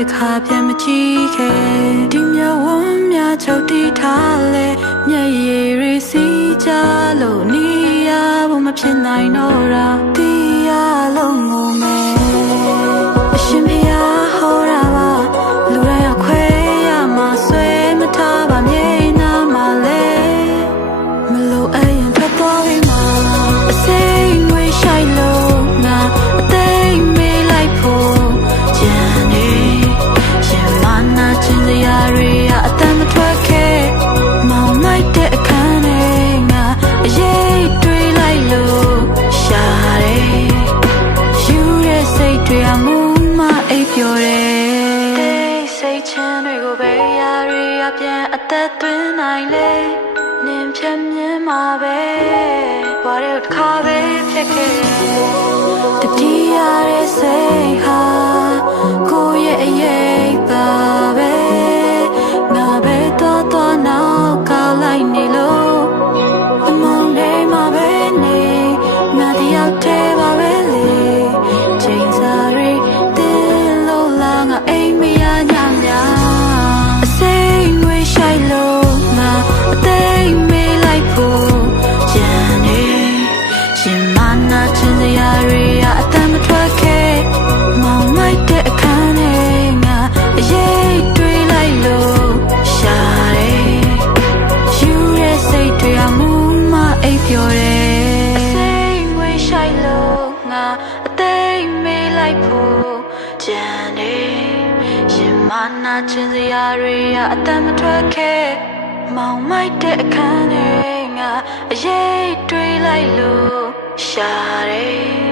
တခါပြန်မကြည့်ခဲ့ဒီမြဝန်းများချုပ်တီးထားလဲမျက်ရည်တွေစီးကြလို့နေရဖို့မဖြစ်နိုင်တော့တာတီးရလုံးငုံမယ်အရှင်ဖေဟာဟောတာပါလူတိုင်းအခွဲရမှာဆွဲမထားပါမြေနာမှာလဲမလို့အရင်ထွက်သွားပြီမှာအစိမ်ငွေရှိုက်လို့ငါအသိမေးလိုက်ဖို့ကြံနေရှင်မနာချင်စရာတွေအတမ်းမထွက်ခဲ့မောင်လိုက်တဲ့အခန်းထဲငါအရေးတွေးလိုက်လို့ရှာတယ်ယူတဲ့စိတ်တွေအမှုမအိပ်ပျော်တယ်စိတ်ချမ်းတွေကိုပဲရာတွေအပြန်အသက်သွင်းနိုင်လေနင်ဖြတ်မြင်မှာပဲဘာလို့တစ်ခါပဲဖြစ်ခဲ့တတိယရဲ့စိတ်ဟာကိုယ့်ရဲ့အရေးပါပဲငါပဲတော့နောက်ကောက်လိုက်နေလို့အမောင်လေးမှာပဲနေငါတယောက်တည်းပါပဲလေချိန်စားရီတင်းလို့လာငါအိမ်မရညများအစိမ်ငွေရှိုက်လို့ငါအသိမေးလိုက်ဖို့ကြံနေရှင်မနာချင်စရာတွေအတမ်းမထွက်ခဲ့မောင်လိုက်တဲ့အခန်းထဲငါအရေးတွေးလိုက်လို့ရှာတယ်ယူတဲ့စိတ်တွေအမှုမအိပ်ပျော်တယ်အစိမ်ငွေရှိုက်လို့ငါအသိမေးလိုက်ဖို့ကြံနေရှင်မနာချင်စရာတွေအတမ်းမထွက်ခဲ့မောင်မိုက်တဲ့အခန်းထဲငါအရေးတွေးလိုက်လို့ရှာတယ်